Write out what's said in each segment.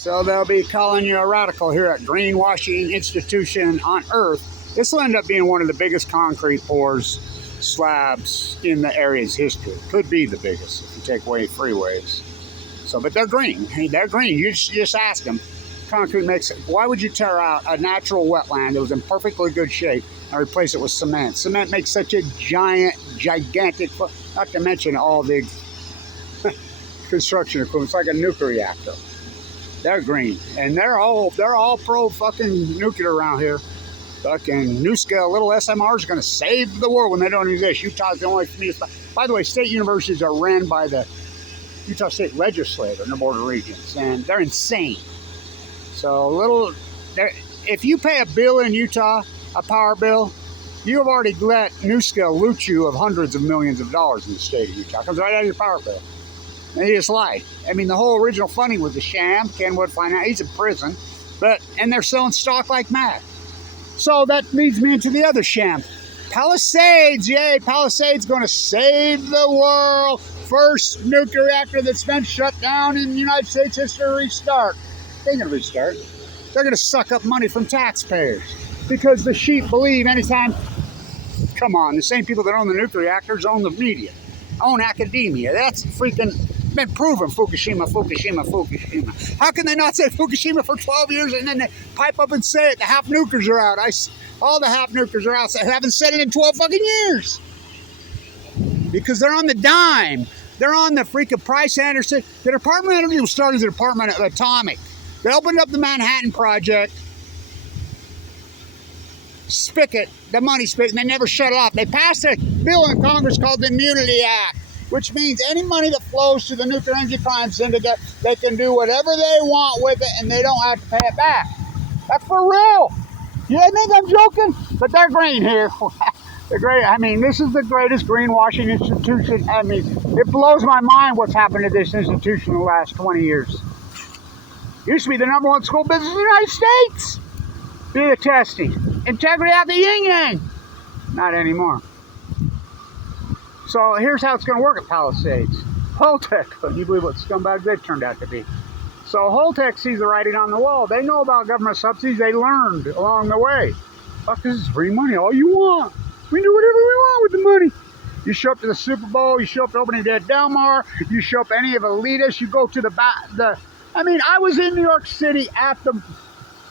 So they'll be calling you a radical here at greenwashing institution on Earth. This will end up being one of the biggest concrete pours slabs in the area's history. Could be the biggest if you take away freeways. So, but they're green. Hey, they're green. You just ask them. Concrete makes it. Why would you tear out a natural wetland that was in perfectly good shape and replace it with cement? Cement makes such a gigantic, not to mention all the construction equipment. It's like a nuclear reactor. They're green, and they're all pro fucking nuclear around here. Fucking Nuscale, little SMR is going to save the world when they don't exist. Utah's the only municipality. By the way, state universities are ran by the Utah State Legislature in the border regions, and they're insane. So if you pay a bill in Utah, a power bill, you have already let Nuscale loot you of hundreds of millions of dollars in the state of Utah. It comes right out of your power bill. And he just lied. I mean, the whole original funding was a sham. Kenwood Finance, he's in prison, and they're selling stock like mad. So that leads me into the other sham. Palisades, yay, Palisades going to save the world. First nuclear reactor that's been shut down in United States history to restart. They're going to restart. They're going to suck up money from taxpayers because the sheep believe anytime. Come on, the same people that own the nuclear reactors own the media, own academia. That's freaking been proven. Fukushima, Fukushima, Fukushima. How can they not say Fukushima for 12 years and then they pipe up and say it? The half nukers are out. All the half nukers are out. I haven't said it in 12 fucking years because they're on the dime. They're on the freaking Price Anderson. The Department of Energy started as the Department of Atomic. They opened up the Manhattan Project spigot, the money spigot, and they never shut it off. They passed a bill in Congress called the Immunity Act, which means any money that flows to the Nuclear Energy Crime Syndicate, they can do whatever they want with it, and they don't have to pay it back. That's for real. You think I'm joking? But they're green here. They're great. I mean, this is the greatest greenwashing institution. I mean, it blows my mind what's happened to this institution in the last 20 years. Used to be the #1 school business in the United States. Do the testing. Integrity out the yin-yang. Not anymore. So here's how it's going to work at Palisades. Holtec, can you believe what scumbags they've turned out to be? So Holtec sees the writing on the wall. They know about government subsidies. They learned along the way. Fuck, this is free money. All you want. We do whatever we want with the money. You show up to the Super Bowl. You show up to opening day at Del Mar. You show up any of Elitist. You go to I mean, I was in New York City at the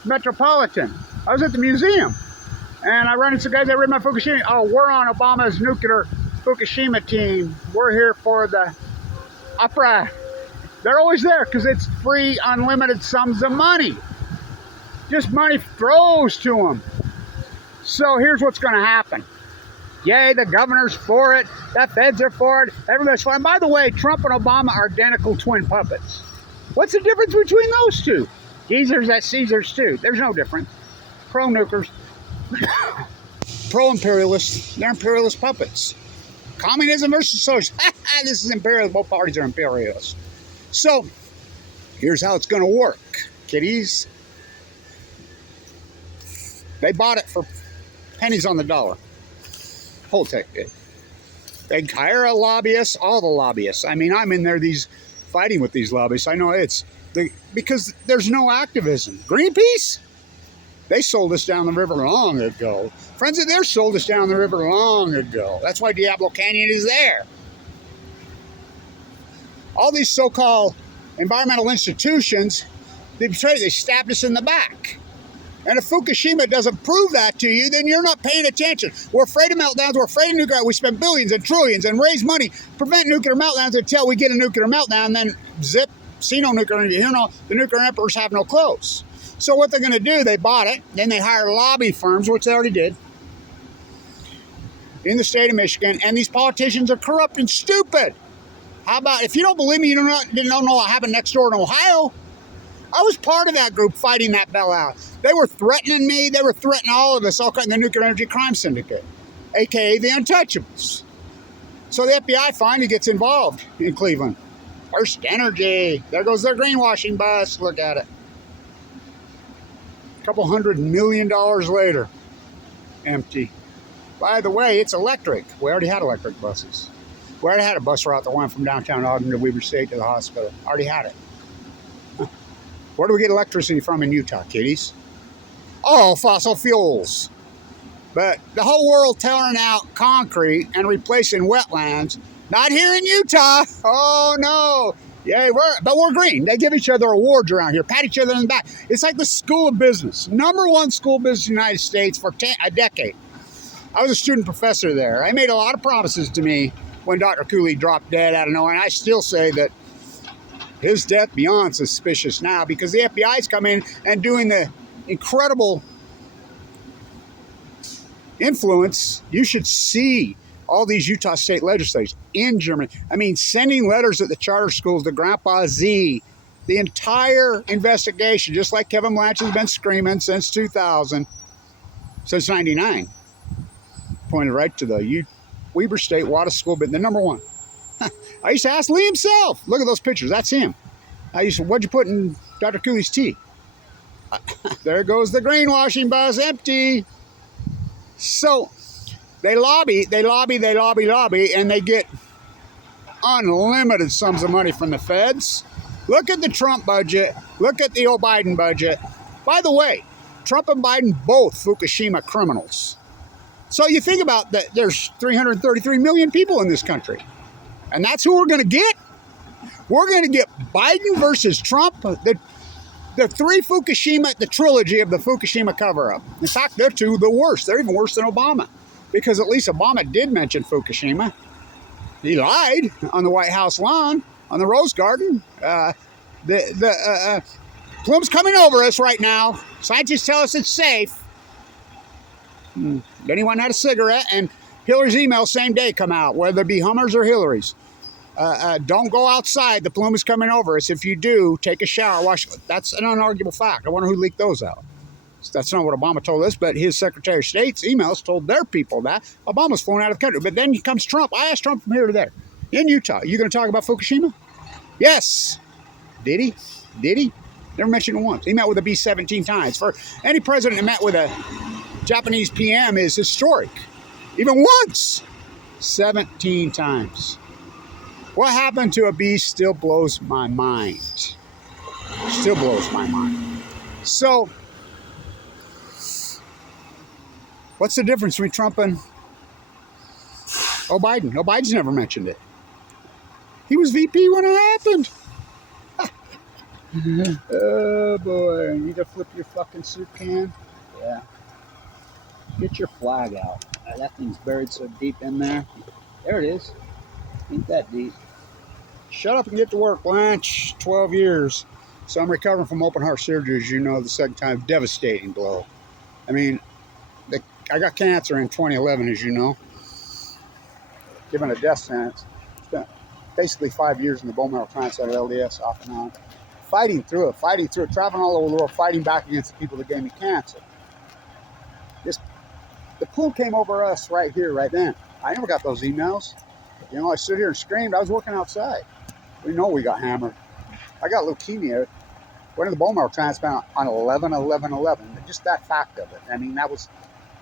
Metropolitan. I was at the museum. And I run into guys that read my Fukushima. Oh, we're on Obama's nuclear Fukushima team. We're here for the opera. They're always there because it's free, unlimited sums of money. Just money throws to them. So here's what's going to happen. Yay, the governor's for it. The feds are for it. Everybody's for it. And by the way, Trump and Obama are identical twin puppets. What's the difference between those two? Geezers at Caesars too. There's no difference. Pro-nukers. Pro-imperialists. They're imperialist puppets. Communism versus socialism. This is imperialist. Both parties are imperialists. So, here's how it's going to work, kiddies. They bought it for pennies on the dollar. Holtec did. They hire a lobbyist, all the lobbyists. I mean, I'm in there fighting with these lobbyists. I know because there's no activism. Greenpeace? They sold us down the river long ago. Friends of theirs sold us down the river long ago. That's why Diablo Canyon is there. All these so-called environmental institutions, they stabbed us in the back. And if Fukushima doesn't prove that to you, then you're not paying attention. We're afraid of meltdowns. We're afraid of nuclear. We spend billions and trillions and raise money, prevent nuclear meltdowns until we get a nuclear meltdown. Then zip, see no nuclear energy. You know, the nuclear emperors have no clothes. So what they're going to do, they bought it. Then they hire lobby firms, which they already did, in the state of Michigan. And these politicians are corrupt and stupid. How about, if you don't believe me, you don't know what happened next door in Ohio. I was part of that group fighting that bell out. They were threatening me. They were threatening all of us, all kinds of the Nuclear Energy Crime Syndicate, a.k.a. the Untouchables. So the FBI finally gets involved in Cleveland. First Energy. There goes their greenwashing bus. Look at it. A couple $100 million later. Empty. By the way, it's electric. We already had electric buses. We already had a bus route that went from downtown Ogden to Weber State to the hospital. Already had it. Where do we get electricity from in Utah, kiddies? Oh, fossil fuels. But the whole world tearing out concrete and replacing wetlands. Not here in Utah. Oh, no. Yeah, but we're green. They give each other awards around here, pat each other in the back. It's like the School of Business. #1 school of business in the United States for a decade. I was a student professor there. I made a lot of promises to me when Dr. Cooley dropped dead out of nowhere. And I still say that his death beyond suspicious now because the FBI's come in and doing the incredible influence. You should see all these Utah state legislators in Germany. I mean, sending letters at the charter schools to Grandpa Z. The entire investigation, just like Kevin Blanch has been screaming since 2000, since 99, pointed right to the Weber State Water School, but the #1. I used to ask Lee himself. Look at those pictures. That's him. I used to, what'd you put in Dr. Cooley's tea? There goes the greenwashing bus, empty. So they lobby, and they get unlimited sums of money from the feds. Look at the Trump budget. Look at the old Biden budget. By the way, Trump and Biden both Fukushima criminals. So you think about that. There's 333 million people in this country, and that's who we're going to get. We're going to get Biden versus Trump. The three Fukushima, the trilogy of the Fukushima cover-up. In fact, they're two the worst. They're even worse than Obama. Because at least Obama did mention Fukushima. He lied on the White House lawn, on the Rose Garden. The plume's coming over us right now. Scientists tell us it's safe. Anyone had a cigarette, and Hillary's email same day come out, whether it be Hummers or Hillary's. Don't go outside. The plume is coming over us. If you do, take a shower, wash. That's an unarguable fact. I wonder who leaked those out. That's not what Obama told us, but his Secretary of State's emails told their people that. Obama's flown out of the country. But then comes Trump. I asked Trump from here to there. In Utah, you going to talk about Fukushima? Yes. Did he? Did he? Never mentioned it once. He met with a B 17 times. For any president that met with a Japanese PM is historic. Even once. 17 times. What happened to a beast still blows my mind. Still blows my mind. So, what's the difference between Trump and Biden? Biden's never mentioned it. He was VP when it happened. Oh boy, you need to flip your fucking soup can? Yeah. Get your flag out. That thing's buried so deep in there. There it is. Ain't that deep. Shut up and get to work, Blanch. 12 years. So I'm recovering from open heart surgery, as you know, the second time. Devastating blow. I mean, I got cancer in 2011, as you know. Given a death sentence. Spent basically 5 years in the bone marrow transplant LDS off and on. Fighting through it, traveling all over the world, fighting back against the people that gave me cancer. The plume came over us right here, right then. I never got those emails. You know, I stood here and screamed. I was working outside. We know we got hammered. I got leukemia. Went to the bone marrow transplant on 11/11/11. Just that fact of it. I mean, that was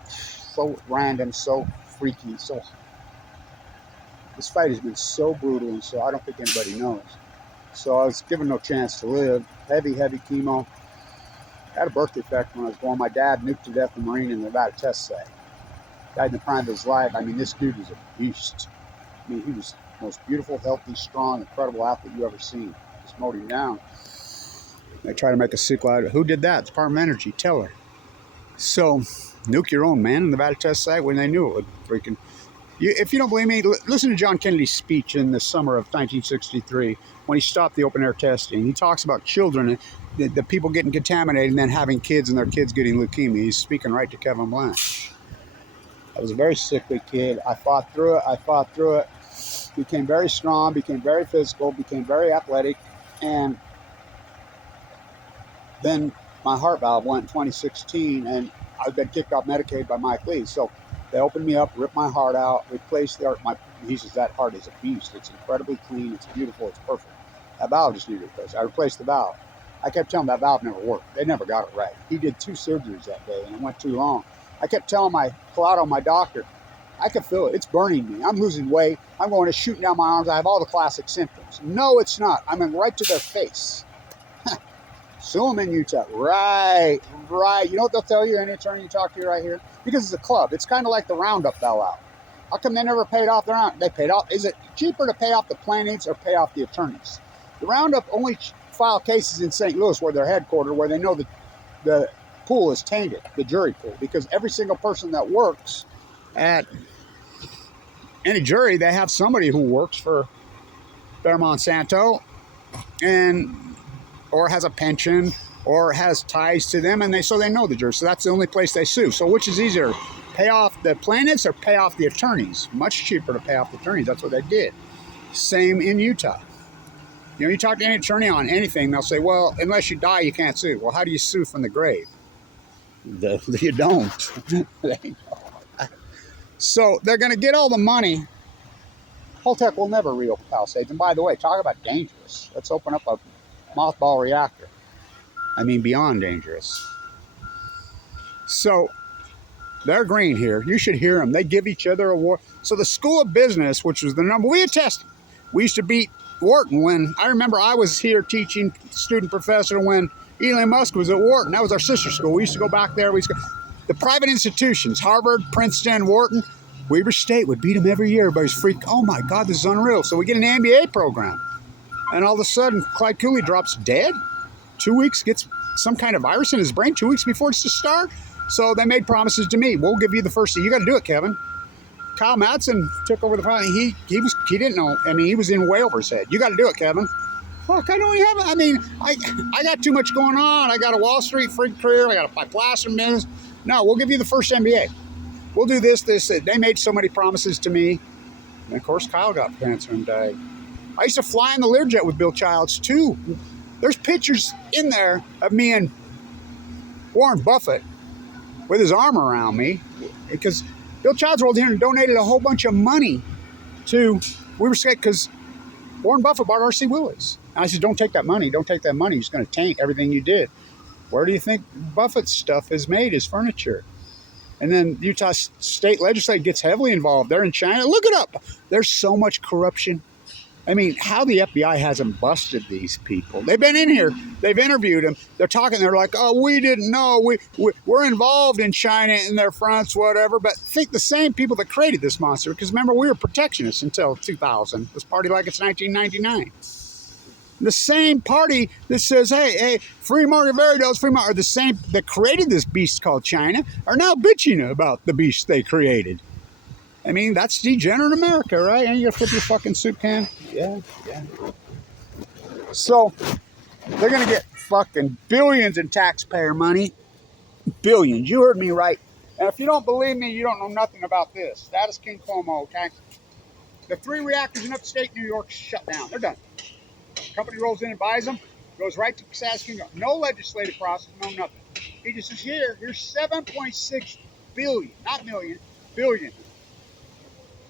so random, so freaky, so... This fight has been so brutal, and so I don't think anybody knows. So I was given no chance to live. Heavy chemo. Had a birth defect when I was born. My dad nuked to death a Marine in the Nevada test site. Died in the prime of his life. I mean, this dude was a beast. I mean, he was the most beautiful, healthy, strong, incredible athlete you ever seen. Just mowed him down. They try to make a sequel out of it. Who did that? The Department of Energy. Tell her. So, nuke your own, man, in the Nevada test site when they knew it would freaking... If you don't believe me, listen to John Kennedy's speech in the summer of 1963 when he stopped the open-air testing. He talks about children, the people getting contaminated and then having kids and their kids getting leukemia. He's speaking right to Kevin Blanch. I was a very sickly kid. I fought through it. Became very strong, became very physical, became very athletic. And then my heart valve went in 2016, and I've been kicked off Medicaid by Mike Lee. So they opened me up, ripped my heart out, replaced the heart. He says that heart is a beast. It's incredibly clean. It's beautiful. It's perfect. That valve just needed replaced. I replaced the valve. I kept telling him that valve never worked. They never got it right. He did 2 surgeries that day, and it went too long. I kept telling my doctor, I can feel it. It's burning me. I'm losing weight. I'm going to shooting down my arms. I have all the classic symptoms. No, it's not. I'm in right to their face. Sue them in Utah. Right, right. You know what they'll tell you, any attorney you talk to right here? Because it's a club. It's kind of like the Roundup bailout. How come they never paid off their own? They paid off. Is it cheaper to pay off the plaintiffs or pay off the attorneys? The Roundup only file cases in St. Louis where they're headquartered, where they know that the pool is tainted, the jury pool, because every single person that works at any jury, they have somebody who works for Monsanto and or has a pension or has ties to them, and so they know the jury. So that's the only place they sue. So which is easier? Pay off the plaintiffs or pay off the attorneys? Much cheaper to pay off the attorneys. That's what they did. Same in Utah. You know, you talk to any attorney on anything, they'll say, well, unless you die, you can't sue. Well, how do you sue from the grave? You don't. So they're going to get all the money. Holtec will never reopen Palisades. And by the way, talk about dangerous. Let's open up a mothball reactor. I mean, beyond dangerous. So they're green here. You should hear them. They give each other awards. So the School of Business, which was the number, we attested. We used to beat Wharton when, I remember I was here teaching student professor when Elon Musk was at Wharton. That was our sister school. We used to go back there. We used to go. The private institutions, Harvard, Princeton, Wharton, Weber State would beat them every year. Everybody's freaked. Oh my God, this is unreal. So we get an MBA program. And all of a sudden, Clyde Cooley drops dead. 2 weeks, gets some kind of virus in his brain 2 weeks before it's to start. So they made promises to me. We'll give you the first. You got to do it, Kevin. Kyle Madsen took over the project. He didn't know. I mean, he was in way over his head. You got to do it, Kevin. Fuck, I don't even have. I mean, I got too much going on. I got a Wall Street freak career. I got my plaster business. No, we'll give you the first MBA. We'll do this. They made so many promises to me. And of course, Kyle got cancer and died. I used to fly in the Learjet with Bill Childs too. There's pictures in there of me and Warren Buffett with his arm around me, because Bill Childs rolled in and donated a whole bunch of money to Weber State, because Warren Buffett bought R.C. Willys. And I said, don't take that money. Don't take that money. It's going to taint everything you did. Where do you think Buffett's stuff is made, his furniture? And then Utah State Legislature gets heavily involved. They're in China. Look it up. There's so much corruption. I mean, how the FBI hasn't busted these people. They've been in here. They've interviewed them. They're talking. They're like, oh, we didn't know. We're involved in China and their fronts, whatever. But think the same people that created this monster. Because remember, we were protectionists until 2000. This party like it's 1999. The same party that says, hey, free market Veritas, free market, are the same that created this beast called China, are now bitching about the beast they created. I mean, that's degenerate America, right? And you gotta flip your fucking soup can? Yeah. So, they're gonna get fucking billions in taxpayer money. Billions. You heard me right. And if you don't believe me, you don't know nothing about this. Status King Cuomo, okay? The 3 reactors in upstate New York shut down. They're done. Company rolls in and buys them, goes right to Palisades Kingdom. No legislative process, no nothing. He just says, here's 7.6 billion, not million, billion.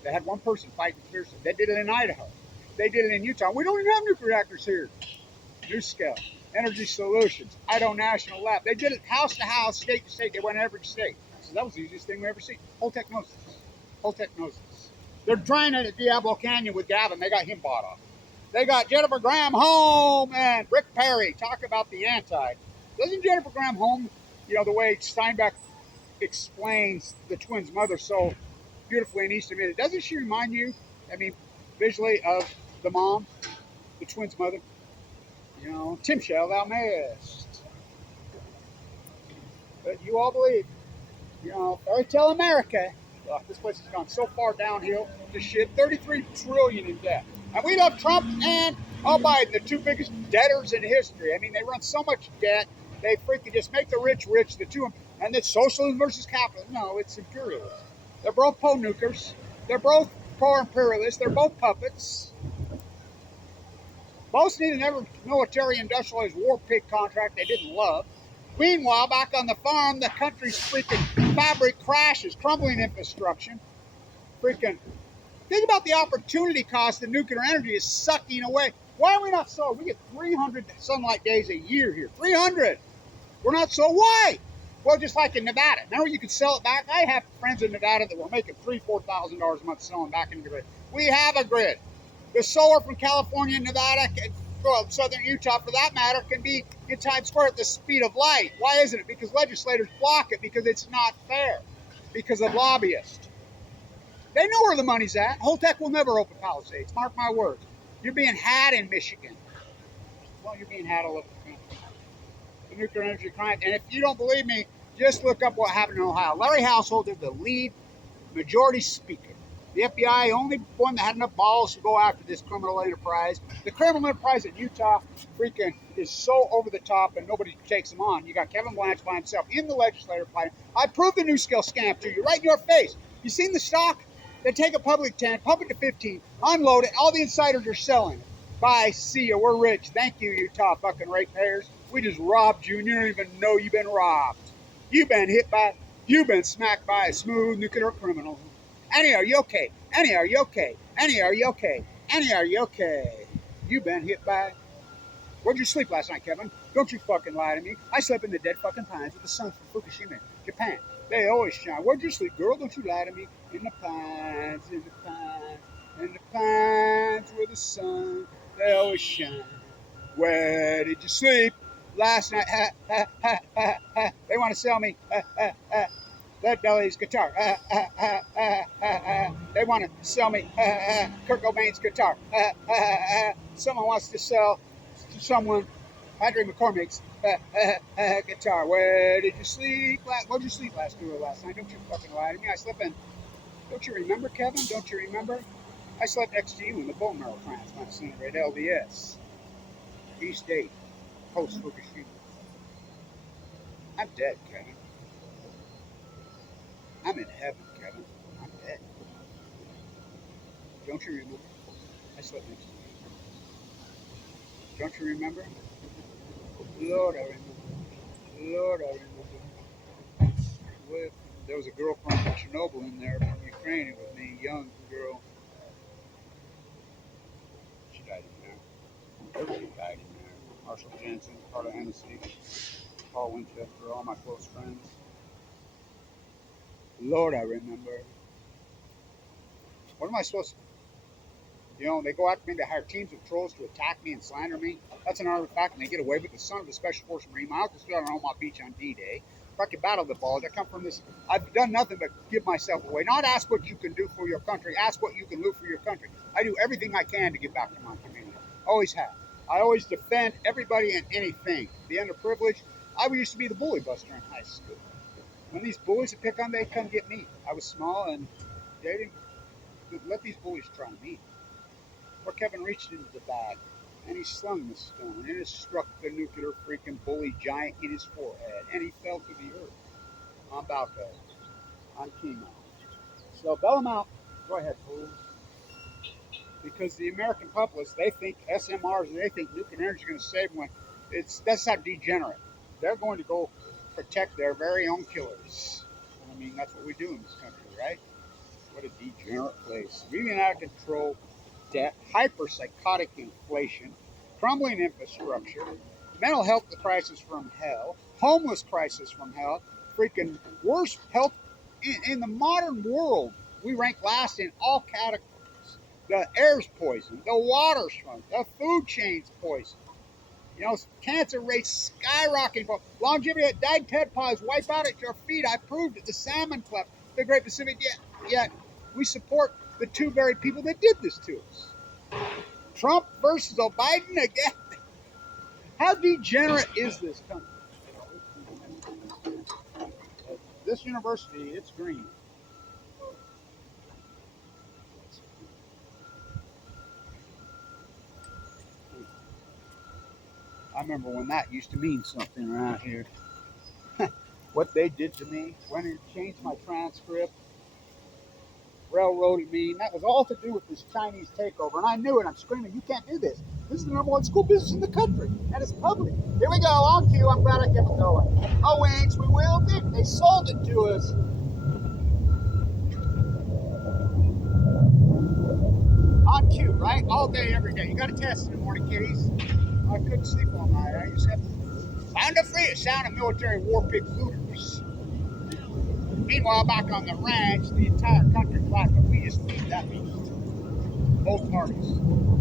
They had one person fighting fiercely. They did it in Idaho. They did it in Utah. We don't even have nuclear reactors here. Nuscale, Energy Solutions, Idaho National Lab. They did it house to house, state to state. They went in every state. So that was the easiest thing we ever seen. Holtec knows this. Holtec knows this. They're trying it at Diablo Canyon with Gavin. They got him bought off. They got Jennifer Graham Home and Rick Perry. Talk about the anti. Doesn't Jennifer Graham Home, you know, the way Steinbeck explains the twins' mother so beautifully in East of Eden, doesn't she remind you, I mean, visually of the mom, the twins' mother? You know, Tim shall thou mayest. But you all believe, you know, fairy tale America. Well, this place has gone so far downhill to shit, 33 trillion in debt. And we love Trump and Biden, the 2 biggest debtors in history. I mean, they run so much debt, they freaking just make the rich rich, the two, and it's socialism versus capitalism. No, it's imperialism. They're both pro-nukers. They're both pro-imperialists. They're both puppets. Both need an military industrialized war pig contract they didn't love. Meanwhile, back on the farm, the country's freaking fabric crashes, crumbling infrastructure. Freaking, think about the opportunity cost that nuclear energy is sucking away. Why are we not sold? We get 300 sunlight days a year here. 300. We're not sold. Why? Well, just like in Nevada. Remember, you could sell it back? I have friends in Nevada that were making $3,000, $4,000 a month selling back into the grid. We have a grid. The solar from California and Nevada, well, southern Utah for that matter, can be in Times Square at the speed of light. Why isn't it? Because legislators block it because it's not fair. Because of lobbyists. They know where the money's at. Holtec will never open Palisades. Mark my words. You're being had in Michigan. Well, you're being had all over the country. The nuclear energy crime. And if you don't believe me, just look up what happened in Ohio. Larry Householder, the lead majority speaker. The FBI, only one that had enough balls to go after this criminal enterprise. The criminal enterprise in Utah freaking is so over the top and nobody takes them on. You got Kevin Blanch by himself in the legislative party. I proved the Nuscale scam to you right in your face. You seen the stock? They take a public 10, pump it to 15, unload it. All the insiders are selling it. Bye, see ya, we're rich. Thank you, Utah fucking ratepayers. We just robbed you and you don't even know you've been robbed. You've been smacked by a smooth nuclear criminal. Annie, are you okay? Annie, are you okay? Annie, are you okay? Annie, are you okay? You been hit by... Where'd you sleep last night, Kevin? Don't you fucking lie to me. I slept in the dead fucking pines with the sun from Fukushima, Japan. They always shine. Where'd you sleep, girl? Don't you lie to me. In the pines, in the pines, in the pines with the sun. They always shine. Where did you sleep last night? They want to sell me Lead Belly's guitar. They want to sell me Kurt Cobain's guitar. Someone wants to sell to someone Andre McCormick's guitar. Where did you sleep? Where did you sleep last night? Don't you fucking lie to me. I slept in. Don't you remember, Kevin? Don't you remember? I slept next to you in the bone marrow transplant center at LDS. East 8, post Fukushima. I'm dead, Kevin. I'm in heaven, Kevin. I'm dead. Don't you remember? I slept next to you. Don't you remember? Lord, I remember. Lord, I remember. There was a girl from Chernobyl in there from Ukraine with me, young girl. She died in there. Everybody died in there. Marshall Jensen, Carla Hennessy, Paul Winchester, all my close friends. Lord, I remember. What am I supposed to... You know, they go after me, they hire teams of trolls to attack me and slander me. That's an artifact, and they get away with the son of the Special Forces Marine. My uncle stood on Omaha Beach on D-Day. Fucking battle the balls. I come from this... I've done nothing but give myself away. Not ask what you can do for your country. Ask what you can do for your country. I do everything I can to give back to my community. Always have. I always defend everybody and anything. The underprivileged. I used to be the bully buster in high school. When these bullies would pick on me, they'd come get me. I was small and they didn't let these bullies try me. Or Kevin reached into the bag and he slung the stone and it struck the nuclear freaking bully giant in his forehead and he fell to the earth. I'm about to. On chemo. So bail him out. Go ahead, fools. Because the American populace, they think SMRs, they think nuclear energy is going to save them. That's not degenerate. They're going to go protect their very own killers. I mean, that's what we do in this country, right? What a degenerate place. Really out of control debt, hyper-psychotic inflation, crumbling infrastructure, mental health crisis from hell, homeless crisis from hell, freaking worst health in the modern world. We rank last in all categories. The air's poisoned, the water's shrunk, the food chain's poisoned. You know, cancer rates skyrocketing. Longevity, died tadpoles wipe out at your feet. I proved it. The salmon cleft, the Great Pacific. Yet we support the two very people that did this to us. Trump versus Biden again. How degenerate is this country? This university, it's green. I remember when that used to mean something around here. What they did to me, when it changed my transcript, railroaded me, and that was all to do with this Chinese takeover. And I knew it. I'm screaming, you can't do this. This is the #1 school business in the country, and it's public. Here we go, on cue. I'm glad I kept it going. Oh, Winks, we will. They sold it to us. On cue, right? All day, every day. You got to test in the morning, kiddies. I couldn't sleep all night. I used to have sound of free, sound of military war pig looters. Meanwhile, back on the ranch, the entire country flat, but we just feed that beast. Both parties.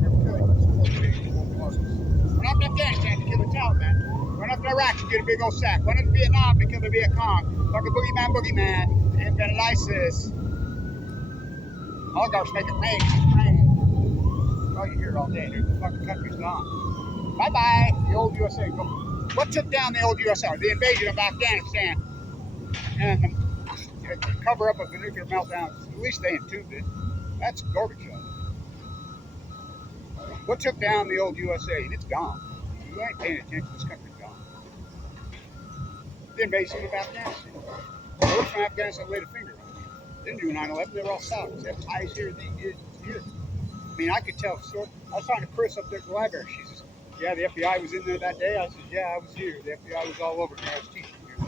They're killing us. Both parties. Went off to Afghanistan to kill the Taliban. Went off to Iraq to get a big old sack. Went up to Vietnam to kill the Viet Cong. Fucking boogeyman. Invented ISIS. Oligarchs make it rain. It's rain. Oh, you hear it all day, dude. The fucking country's gone. Bye-bye. The old USA. What took down the old USSR? The invasion of Afghanistan. And the cover-up of the nuclear meltdown. At least they entombed it. That's garbage. What took down the old USA? And it's gone. You ain't paying attention. This country's gone. The invasion of Afghanistan. Those from Afghanistan laid a finger on it. Didn't do 9/11. They were all Saudis. They have ties here. Here. I mean, I could tell. So I was talking to Chris up there at the library. She says, "Yeah, the FBI was in there that day." I said, "Yeah, I was here. The FBI was all over me. I was teaching here."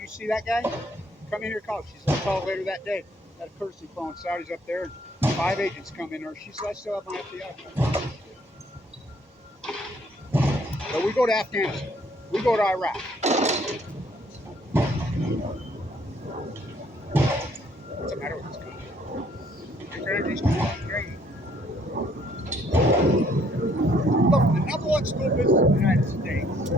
You see that guy? Come in here, college. She said, "I saw later that day. Had a courtesy phone. Saudis up there. 5 agents come in there." She said, "I still have my FBI." So we go to Afghanistan. We go to Iraq. What's the matter with this country? Look, the number one school business in the United States.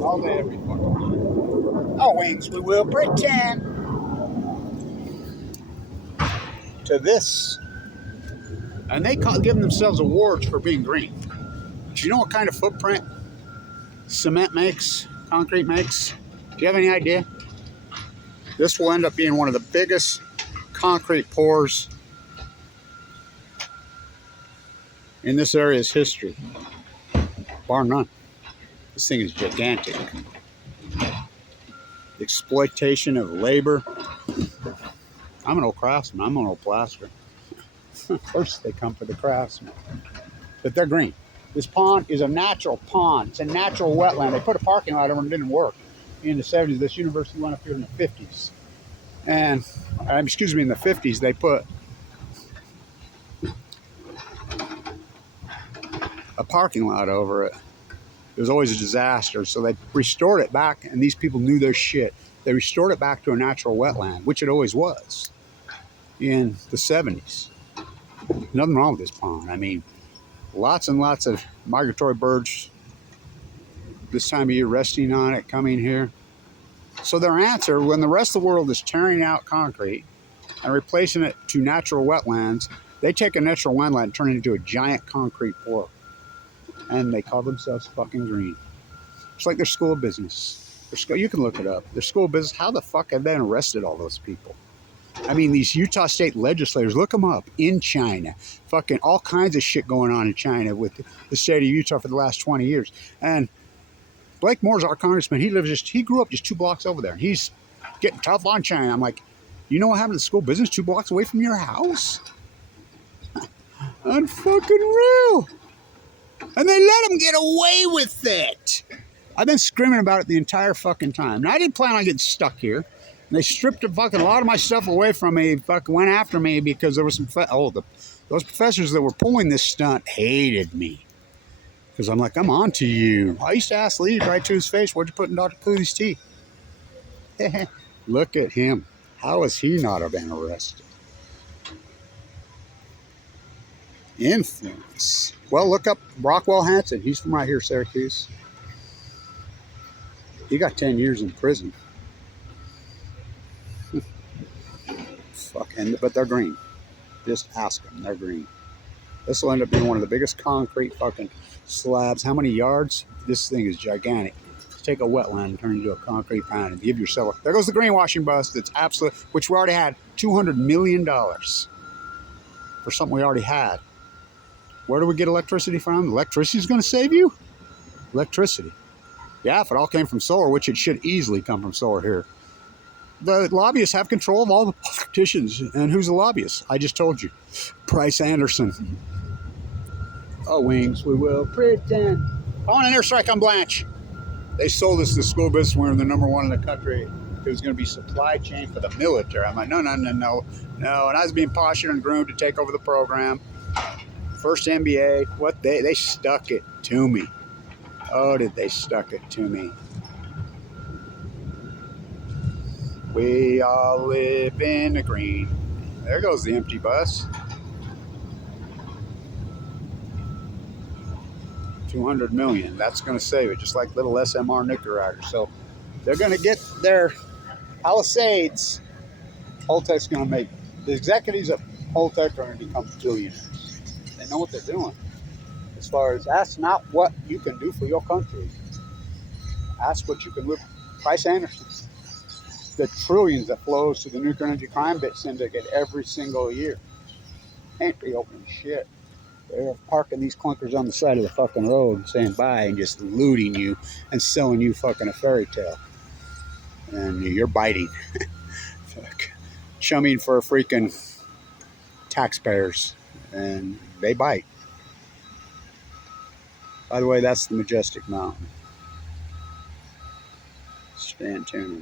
All day, every fucking day. Oh, wings, we will pretend. To this. And they give themselves awards for being green. Do you know what kind of footprint cement makes, concrete makes? Do you have any idea? This will end up being one of the biggest concrete pours in this area's history, bar none. This thing is gigantic. The exploitation of labor. I'm an old craftsman. I'm an old plasterer. First, they come for the craftsmen, but they're green. This pond is a natural pond. It's a natural wetland. They put a parking lot over and it didn't work in the 70s. This university went up here in the 50s. And, excuse me, in the 50s, they put a parking lot over it. It was always a disaster. So they restored it back, and these people knew their shit. They restored it back to a natural wetland, which it always was in the 70s. Nothing wrong with this pond. I mean, lots and lots of migratory birds this time of year resting on it, coming here. So their answer, when the rest of the world is tearing out concrete and replacing it to natural wetlands, they take a natural wetland and turn it into a giant concrete pour. And they call themselves fucking green. It's like their school of business. You can look it up. Their school of business, how the fuck have they arrested all those people? I mean, these Utah state legislators, look them up, in China. Fucking all kinds of shit going on in China with the state of Utah for the last 20 years. And Blake Moore's our congressman. He grew up just 2 blocks over there. He's getting tough on China. I'm like, you know what happened to the school business 2 blocks away from your house? Unfucking real. And they let him get away with it. I've been screaming about it the entire fucking time. Now, I didn't plan on getting stuck here. And they stripped a lot of my stuff away from me. Fucking went after me because there was some those professors that were pulling this stunt hated me. Because I'm like, I'm on to you. I used to ask Lee right to his face, what'd you put in Dr. Cooley's tea? Look at him. How has he not have been arrested? Influence. Well, look up Rockwell Hanson. He's from right here, Syracuse. He got 10 years in prison. But they're green. Just ask them. They're green. This will end up being one of the biggest concrete fucking slabs. How many yards? This thing is gigantic. Take a wetland and turn it into a concrete pound and give yourself there goes the greenwashing bus. That's absolute, which we already had $200 million for something we already had. Where do we get electricity from? Electricity is going to save you? Electricity. Yeah, if it all came from solar, which it should easily come from solar here. The lobbyists have control of all the politicians. And who's the lobbyist? I just told you. Price Anderson. Oh, wings, we will pretend. On an airstrike on Blanch. They sold us the school business. We were the #1 in the country. It was going to be supply chain for the military. I'm like, no. And I was being postured and groomed to take over the program. First MBA. What they stuck it to me. Oh, did they stuck it to me. We all live in the green. There goes the empty bus. 200 million. That's going to save it, just like little SMR nuclear reactors. So they're going to get their Palisades. Holtec's going to make, the executives of Holtec are going to become billionaires. They know what they're doing. As far as, ask not what you can do for your country. Ask what you can do. Price Anderson. The trillions that flows to the nuclear energy crime bit syndicate every single year. Ain't be opening shit. They're parking these clunkers on the side of the fucking road saying bye and just looting you and selling you fucking a fairy tale. And you're biting. Fuck. Chumming for freaking taxpayers. And they bite. By the way, that's the Majestic Mountain. Stand tuned.